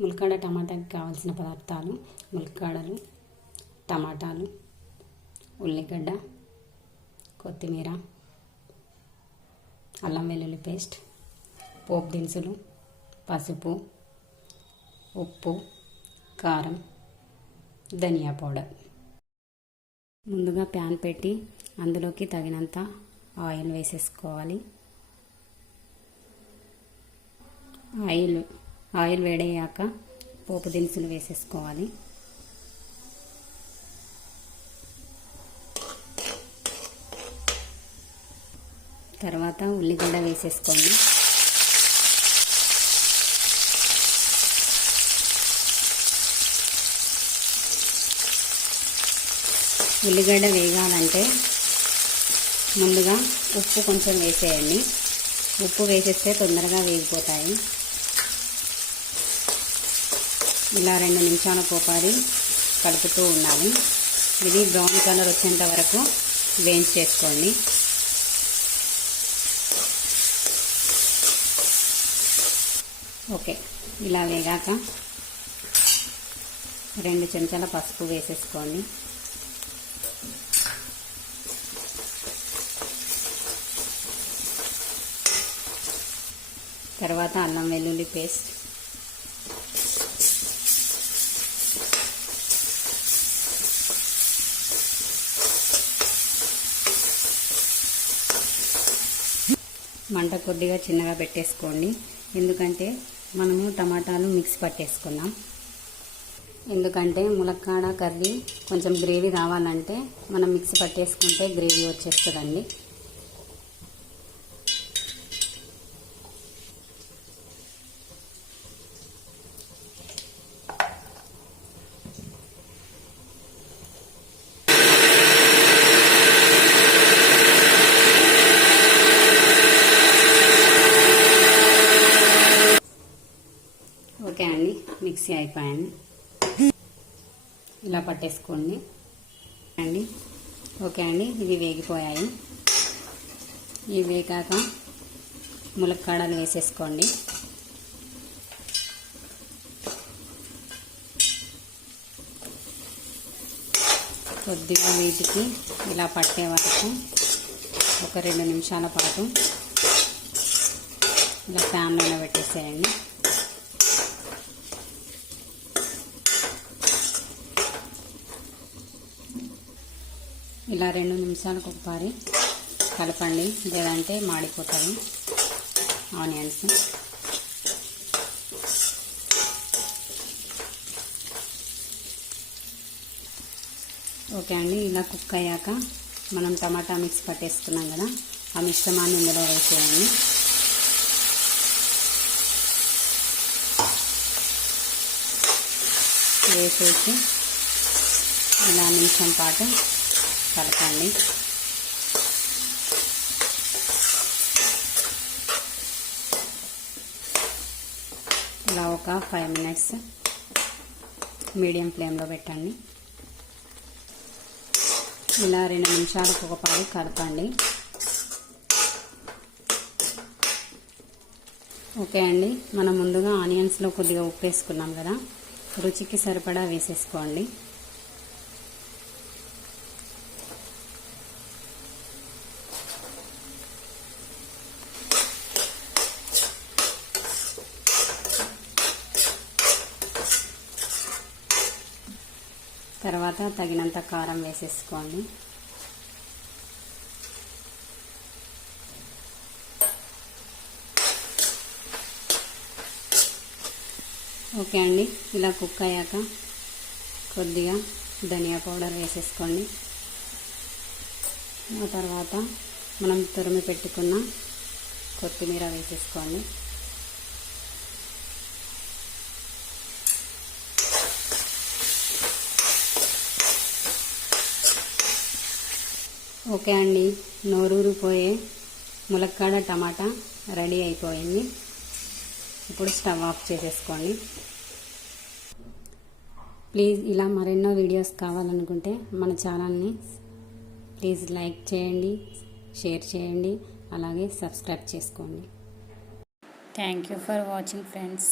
ములక్కాడ టమాటాకి కావాల్సిన పదార్థాలు: ములక్కాడలు, టమాటాలు, ఉల్లిగడ్డ, కొత్తిమీర, అల్లం వెల్లుల్లి పేస్ట్, పోపు దినుసులు, పసుపు, ఉప్పు, కారం, ధనియా పౌడర్. ముందుగా ప్యాన్ పెట్టి అందులోకి తగినంత ఆయిల్ వేసేసుకోవాలి. ఆయిల్ వేడయ్యాక పోపు దినుసులు వేసేసుకోవాలి. తర్వాత ఉల్లిగడ్డ వేసేసుకోండి. ఉల్లిగడ్డ వేగాలంటే ముందుగా ఉప్పు కొంచెం వేసేయండి. ఉప్పు వేసేస్తే తొందరగా వేగిపోతాయి. ఇలా 2 నిమిషాల కోపారి కలుపుతూ ఉండాలి. ఇది బ్రౌన్ కలర్ వచ్చేంత వరకు వేయించేసుకోండి. ఓకే, ఇలా వేగాక 2 చెంచాల పసుపు వేసేసుకోండి. తర్వాత అల్లం వెల్లుల్లి పేస్ట్, మంట కొద్దిగా చిన్నగా పెట్టేసుకోండి. ఎందుకంటే మనము టమాటాలు మిక్స్ పట్టేసుకున్నాం. ఎందుకంటే ములక్కాడ కర్రీ కొంచెం గ్రేవీ కావాలంటే మనం మిక్స్ పట్టేసుకుంటే గ్రేవీ వచ్చేస్తుందండి. ఓకే అండి, మిక్సీ అయిపోయాను. ఇలా పట్టేసుకోండి అండి. ఓకే అండి, ఇవి వేగిపోయాయి. ఇవి వేగాక ములక్కాడలు వేసేసుకోండి. కొద్దిగా వీటికి ఇలా పట్టే వరకు ఒక 2 నిమిషాల పాటు ఇలా ప్యాన్లో పెట్టేసేయండి. ఇలా 2 నిమిషాలకు ఒకసారి కలపండి, లేదంటే మాడిపోతాయి ఆనియన్స్. ఓకే అండి, ఇలా కుక్ అయ్యాక మనం టమాటా మిక్స్ పట్టేసుకున్నాం కదా, ఆ మిశ్రమాన్ని ఇందులో వేసేయండి. వేసేసి ఇలా నిమిషం పాటు కలపండి. ఇలా ఒక 5 మినిట్స్ మీడియం ఫ్లేమ్లో పెట్టండి. ఇలా 2 నిమిషాలకు ఒకసారి కలపండి. ఓకే అండి, మనం ముందుగా ఆనియన్స్లో కొద్దిగా ఉప్పు వేసుకున్నాం కదా, రుచికి సరిపడా వేసేసుకోండి. తర్వాత తగినంత కారం వేసేసుకోండి. ఓకే అండి, ఇలా కుక్ అయ్యాక కొద్దిగా ధనియా పౌడర్ వేసేసుకోండి. ఆ తర్వాత మనం తురిమి పెట్టుకున్న కొత్తిమీర వేసేసుకోండి. ఓకే అండి, నోరూరిపోయే ములక్కాడ టమాటా రెడీ అయిపోయింది. ఇప్పుడు స్టవ్ ఆఫ్ చేసేసుకోండి. ప్లీజ్ ఇలా మరెన్నో వీడియోస్ కావాలనుకుంటే మన ఛానల్ని ప్లీజ్ లైక్ చేయండి, షేర్ చేయండి, అలాగే సబ్స్క్రైబ్ చేసుకోండి. Thank you for watching friends.